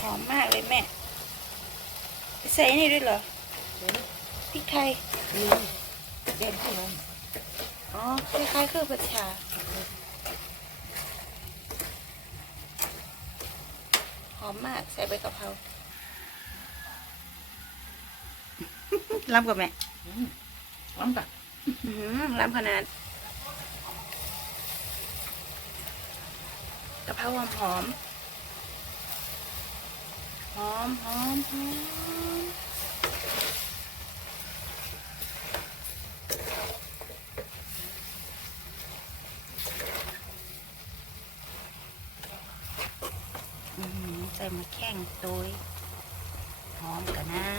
หอมมากเลยแม่ใส่นี่ด้วยเหรอพริกไทยเด็ดที่มัน อ๋อคล้ายๆเครื่องผัดฉ่าหอมมากใส่ใบกะเพราล้ำกับแม่ ล้ำกัน ล้ำขนาดกะเพราหอมหอมหอมหอมใส่มะแข้งตัวหอมกันนะ